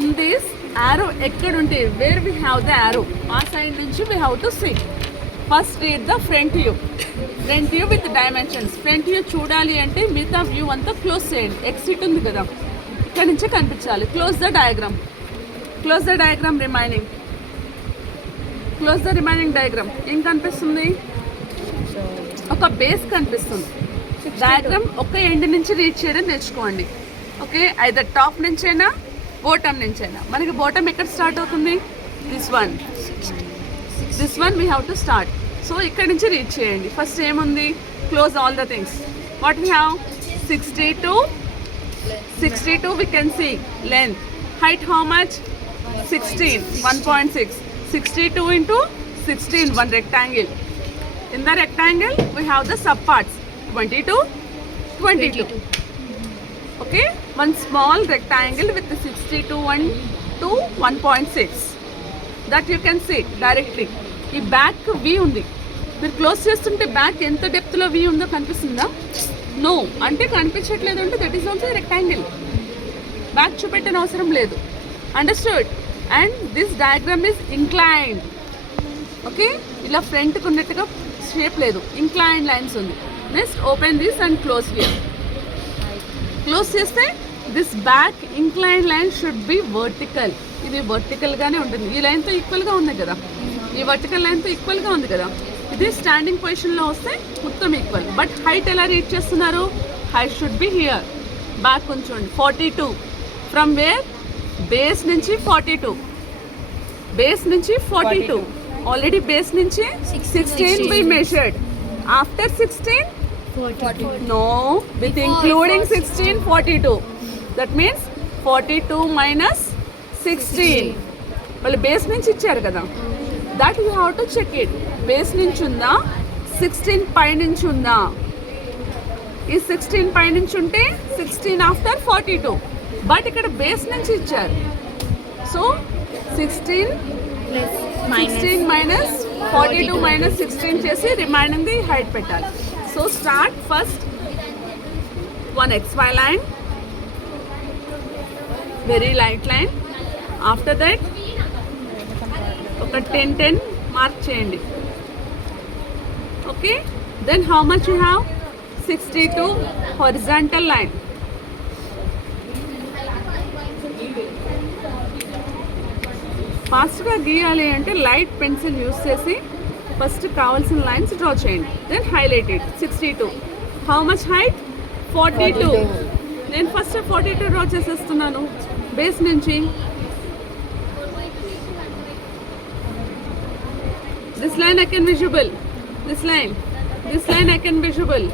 In this arrow ఎక్కడ ఉంటే where we have the arrow ఆ సైడ్ నుంచి we have to see. First read the front view. Front view with dimensions. Front view చూడాలి అంటే మిగతా వ్యూ అంతా క్లోజ్ చేయండి. ఎక్సిట్ ఉంది కదా, ఇక్కడ నుంచే కనిపించాలి. Close the diagram. Close the diagram remaining. Close the remaining diagram. ఏం కనిపిస్తుంది? ఒక బేస్ కనిపిస్తుంది. డయాగ్రామ్ ఒక ఎండ్ నుంచి రీచ్ చేయడం నేర్చుకోండి. ఓకే, ఐదర్ టాప్ నుంచైనా బాటమ్ నుంచైనా. మనకి బాటమ్ ఎక్కడ స్టార్ట్ అవుతుంది? This one we have to start. So ఇక్కడ నుంచి రీచ్ చేయండి. ఫస్ట్ ఏముంది? Close all the things. What we have? 62 we can see. Length. Height how much? 16. 1.6. 62 into 16, one rectangle. In the rectangle we have the subparts 22. Okay, one small rectangle with the 62 1 to 1.6 that you can see directly. ఈ back we ఉంది. మీరు క్లోజ్ చేస్తుంటే బ్యాక్ ఎంత డెప్త్లో వీ ఉందో కనిపిస్తుందా? నో అంటే కనిపించట్లేదు అంటే that is also rectangle. Back చూపెట్టిన అవసరం లేదు. Understood? And this diagram is inclined. Okay, ఇలా ఫ్రంట్కి ఉన్నట్టుగా షేప్ లేదు, ఇంక్లైన్డ్ లైన్స్ ఉంది. Next open this and close here. Close చేస్తే this back inclined line should be vertical. ఇది వర్టికల్గానే ఉంటుంది. ఈ లైన్తో ఈక్వల్గా ఉంది కదా, ఈ వర్టికల్ లైన్తో ఈక్వల్గా ఉంది కదా. ఇది స్టాండింగ్ పొజిషన్లో వస్తే మొత్తం ఈక్వల్. బట్ హైట్ ఎలా రీచ్ చేస్తున్నారు? Height should be here. Back కొంచెం 42. From where? బేస్ నుంచి 42. బేస్ నుంచి 42. ఆల్రెడీ బేస్ నుంచి 16 we measured. After 16? 42. No, with including 16, 42. That means 42 minus 16. వాళ్ళు బేస్ నుంచి ఇచ్చారు కదా, that you have to check it. Base నుంచి ఉందా, 16 పై నుంచి ఉందా? ఈ 16 పై నుంచి ఉంటే 16 ఆఫ్టర్ 42. బట్ ఇక్కడ బేస్ నుంచి ఇచ్చారు. సో 16 minus 42 minus 16 చేసి రిమైనింగ్ ది హైట్ పెట్టాలి. So start first one XY line, very light line. After that ఒక 10 మార్క్ చేయండి. Okay, then how much you have? 62 horizontal line. ఫాస్ట్గా గీయాలి అంటే లైట్ పెన్సిల్ యూస్ చేసి ఫస్ట్ కావాల్సిన లైన్స్ డ్రా చేయండి. Then highlight it. 62. How much height? 42. నేను first 42 draw చేసేస్తున్నాను బేస్ నుంచి. This line I can visible. This line I can visible.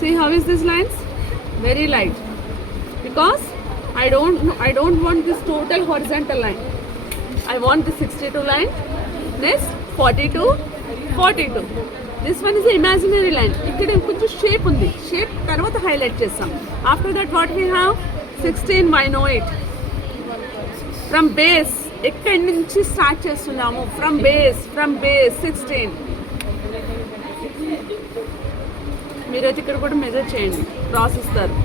See how is this lines? Very light. Because I don't want this total horizontal line. I want the 62 line. Next 42. This one is the imaginary line. ఇక్కడ కొంచెం షేప్ ఉంది. షేప్ తర్వాత highlight చేస్తాం. After that what we have? 16. I know it. From base ఎక్కడి నుంచి start చేస్తున్నాము? From base 16. మీరైతే ఇక్కడ కూడా మెజర్ చేయండి, రాసిస్తారు.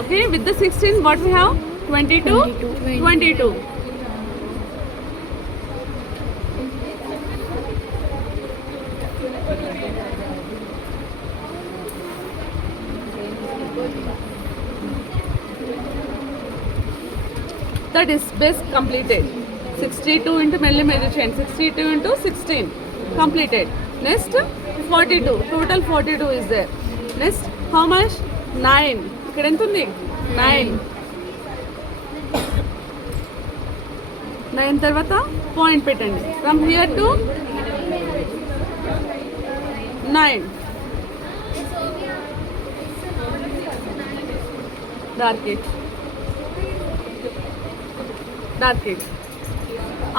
Okay, with the 16 what we have? 22. That is base completed. 62 into మెల్లి మెజర్ చేయండి. 62 into 16 completed. Next 42. Total 42 is there. Next how much? 9. ఇక్కడ ఎంత ఉంది? 9 తర్వాత పాయింట్ పెట్టండి. From here to 9. Dark it.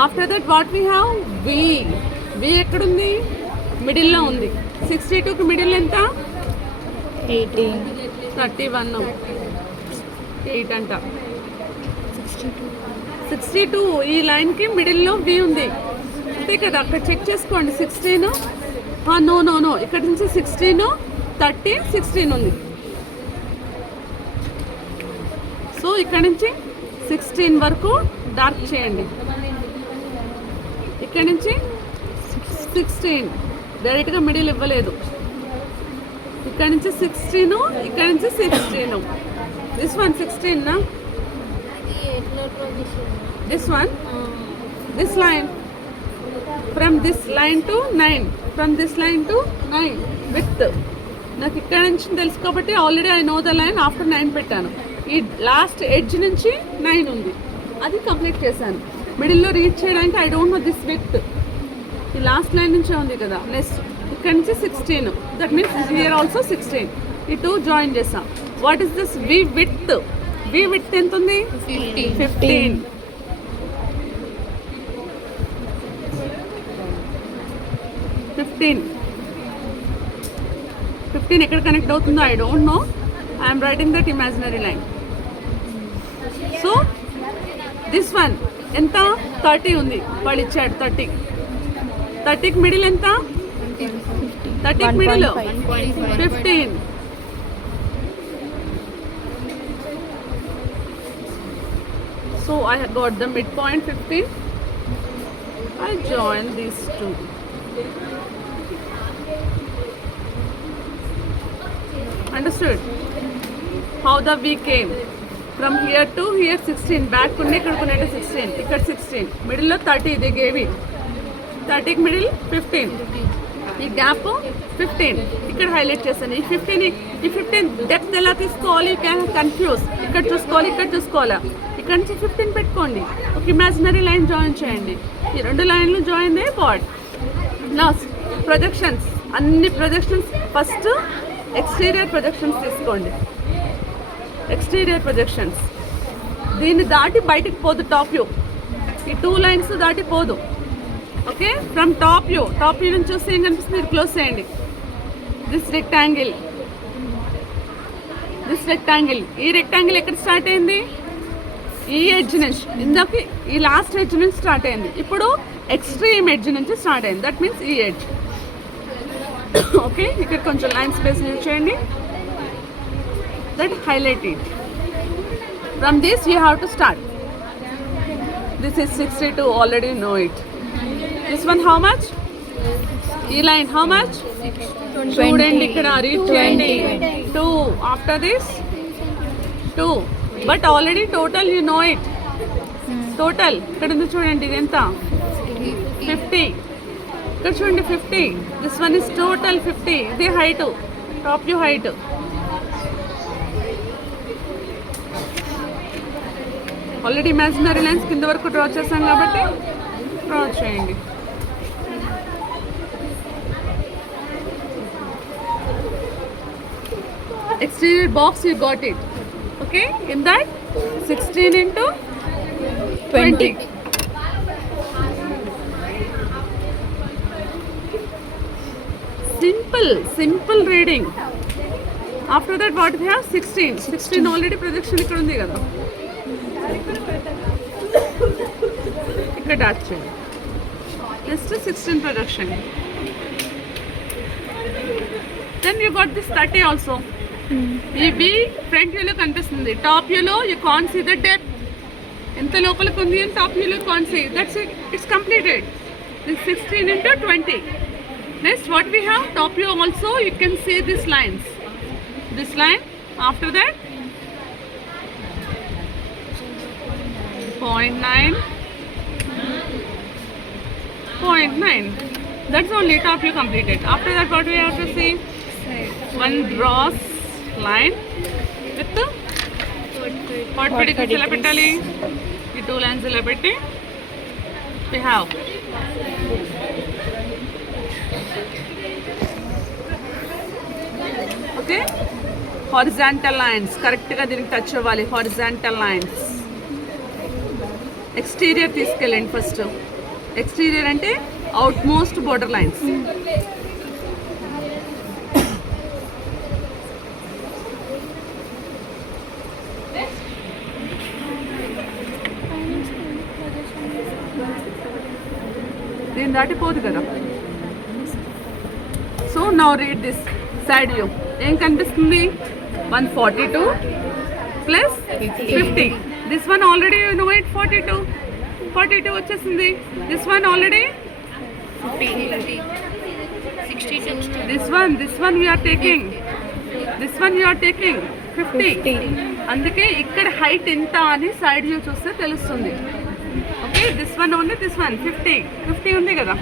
After that what we have? V ఎక్కడుంది? మిడిల్లో ఉంది. 62కి మిడిల్ ఎంత? 18. 31. 8 అంట. 62 ఈ లైన్కి మిడిల్లో వి ఉంది అంతే కదా. అక్కడ చెక్ చేసుకోండి 16. నో నో నో, ఇక్కడ నుంచి 16, 30, 16 ఉంది. సో ఇక్కడ నుంచి 16 వరకు డార్క్ చేయండి. ఇక్కడ నుంచి 16 డైరెక్ట్గా మిడిల్ ఇవ్వలేదు. ఇక్కడ నుంచి 16, ఇక్కడ నుంచి 16. దిస్ వన్ 16 నా, this one, this line, from this line to 9, from this line to 9 width. నాకు ఇక్కడ నుంచి తెలుసు కాబట్టి already I know the line. After 9 పెట్టాను. ఈ లాస్ట్ ఎడ్జ్ నుంచి 9 ఉంది, అది కంప్లీట్ చేశాను. మిడిల్లో రీచ్ చేయడానికి I don't no this with. ఈ లాస్ట్ లైన్ నుంచే ఉంది కదా. నెక్స్ట్ ఇక్కడ నుంచి 16, దట్ మీన్స్ హియర్ ఆల్సో 16. ఈ 2 జాయిన్ చేసాం. What is this width? Width ఎంత ఉంది? 15. 15 ఎక్కడ కనెక్ట్ అవుతుందో I don't know. I'm writing that imaginary line. So this one ఎంత? 30 ఉంది, వాడు ఇచ్చాడు 30. 30కి మిడిల్ ఎంత? 30కి middle 15. So I have got the midpoint 15. I join these two. Understood? How the V came from here to here 16. Back kunde ikkada kunde 16. Ikkada 16. Middle lo 30 they gave it. 30 ki middle 15. ఈ గ్యాప్ 15 ఇక్కడ హైలైట్ చేశాను. ఈ 15 డెప్త్ ఎలా తీసుకోవాలి? You can confuse. ఇక్కడ చూసుకోవాలి, ఇక్కడ చూసుకోవాలా. ఇక్కడ నుంచి 15 పెట్టుకోండి. ఒక ఇమాజినరీ లైన్ జాయిన్ చేయండి. ఈ 2 లైన్లు జాయిన్ అయ్యే పార్ట్. లాస్ట్ ప్రొజెక్షన్స్, అన్ని ప్రొజెక్షన్స్ ఫస్ట్ ఎక్స్టీరియర్ ప్రొజెక్షన్స్ తీసుకోండి. ఎక్స్టీరియర్ ప్రొజెక్షన్స్ దీన్ని దాటి బయటికి పోదు. టాప్ వ్యూ ఈ 2 లైన్స్ దాటి పోదు. ఓకే, ఫ్రమ్ టాప్ వ్యూ నుంచి చూస్తే ఏం కనిపిస్తుంది? క్లోజ్ చేయండి. దిస్ రెక్టాంగిల్ ఈ రెక్టాంగిల్ ఎక్కడ స్టార్ట్ అయింది? ఈ ఎడ్జ్ నుంచి, ఇందాక ఈ లాస్ట్ ఎడ్జ్ నుంచి స్టార్ట్ అయింది. ఇప్పుడు ఎక్స్ట్రీమ్ ఎడ్జ్ నుంచి స్టార్ట్ అయింది. దట్ మీన్స్ ఈ ఎడ్జ్. ఓకే, ఇక్కడ కొంచెం లైన్ స్పేస్ యూజ్ చేయండి. That highlight it. From this you have to start. This is 62. Already know it. This one how much? E line how much? చూడండి ఇక్కడ రీచ్ చేయండి 2. After this 2. But already total you know it. Total ఇక్కడ ఉంది చూడండి, ఇది ఎంత? 50. ఇక్కడ చూడండి 50. This one is total 50. ఇది height, top view height. Already imaginary lines కింద వరకు డ్రా చేస్తాం కాబట్టి డ్రా చేయండి. Exterior box you got it. Okay, in that 16 into 20. Simple reading. After that what we have? 16 already projection ikkada undi kada. Ikkada dot cheyandi. Just 16 projection. Then you got this 30 also. ఈ వి ఫ్రంట్ వ్యూలో కనిపిస్తుంది. Top వ్యూలో you can see the depth, ఎంత లోపలికి ఉంది అని top వ్యూలో can see. That's it's completed. This 16 into 20. Next what we have? Top view also you can see this lines. This line after that 0.9. That's only top view completed. After that what we have to see? One draws line with the what pedicles ela pettali. The 2 lines ela petti we have okay, horizontal lines correct ga diniki touch avvali. Horizontal lines exterior తీసుకెళ్ళండి first. Exterior అంటే out most border lines. దీని దాటిపోదు కదా. So now read this side view. ఏం కనిపిస్తుంది? 142 ప్లస్ 50. This one already you know it 42 వచ్చేసింది. This one already 60. this one we are taking 50. అందుకే ఇక్కడ హైట్ ఎంత అని సైడ్ వ్యూ చూస్తే తెలుస్తుంది. Okay, this one only, this one 50 ఉంది కదా.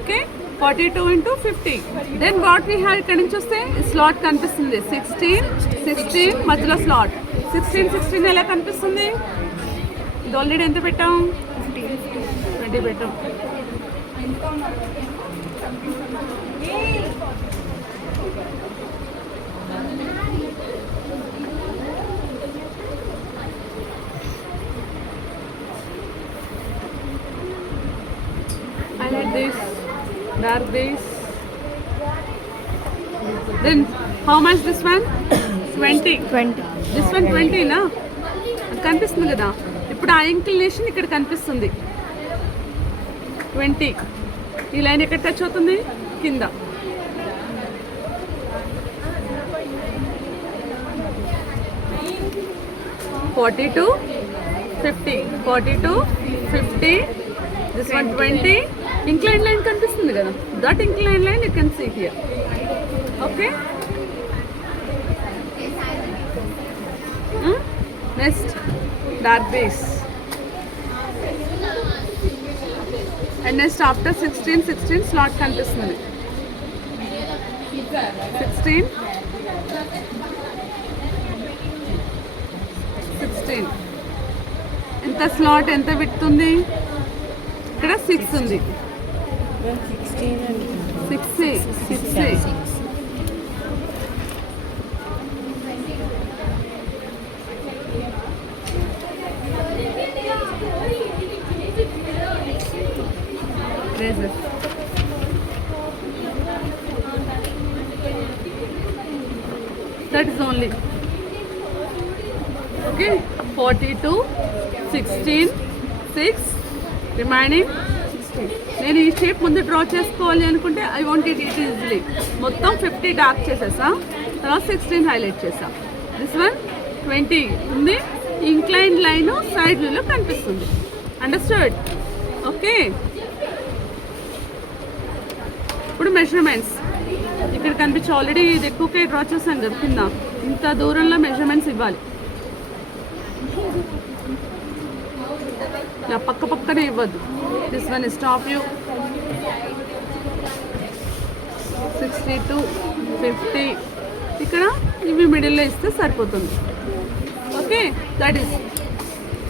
Okay, 42 into 50. Then what we have ఇక్కడ నుంచి వస్తే స్లాట్ కనిపిస్తుంది. 16 మధ్యలో స్లాట్. 16 ఎలా కనిపిస్తుంది? ఇది ఆల్రెడీ ఎంత పెట్టాం? 20 పెట్టాం. Highlight this, dark this. Then how much this one? 20. This one 20 నా కనిపిస్తుంది కదా. ఇప్పుడు ఆ ఇంక్లినేషన్ ఇక్కడ కనిపిస్తుంది. 20. ఈ లైన్ ఎక్కడ టచ్ అవుతుంది? కింద. $42, $50. This one 20. Inclined line కనిపిస్తుంది కదా. That inclined line you can see here. Okay. Next, dark base. And next after 16 slot కనిపిస్తుంది. 16 ఎంత స్లాట్ ఎంత విడ్త్ ఉంది? ఇక్కడ 6 ఉంది. 6 razor. That is only. Okay, 42, 16, 6, remaining 16. నేను ఈ షేప్ ముందు డ్రా చేసుకోవాలి అనుకుంటే ఐ వాంట్ ఇట్ ఈజీలీ. మొత్తం 50 డార్క్ చేసేసా, తర్వాత 16 హైలైట్ చేసా. దిస్ వన్ 20 ఉంది. ఇంక్లైన్ లైన్ సైడ్ వ్యూలో కనిపిస్తుంది. అండర్స్టూడ్? ఓకే, ఇప్పుడు మెజర్మెంట్స్ ఇక్కడ కనిపించి ఆల్రెడీ ఇది ఎక్కువగా డ్రా చేశాను కదా కింద. ఇంత దూరంలో మెజర్మెంట్స్ ఇవ్వాలి. ఇలా పక్కనే ఇవ్వద్దు. This one is top view. 62, 50. ఇక్కడ ఇవి మిడిల్లో ఇస్తే సరిపోతుంది. Okay, that is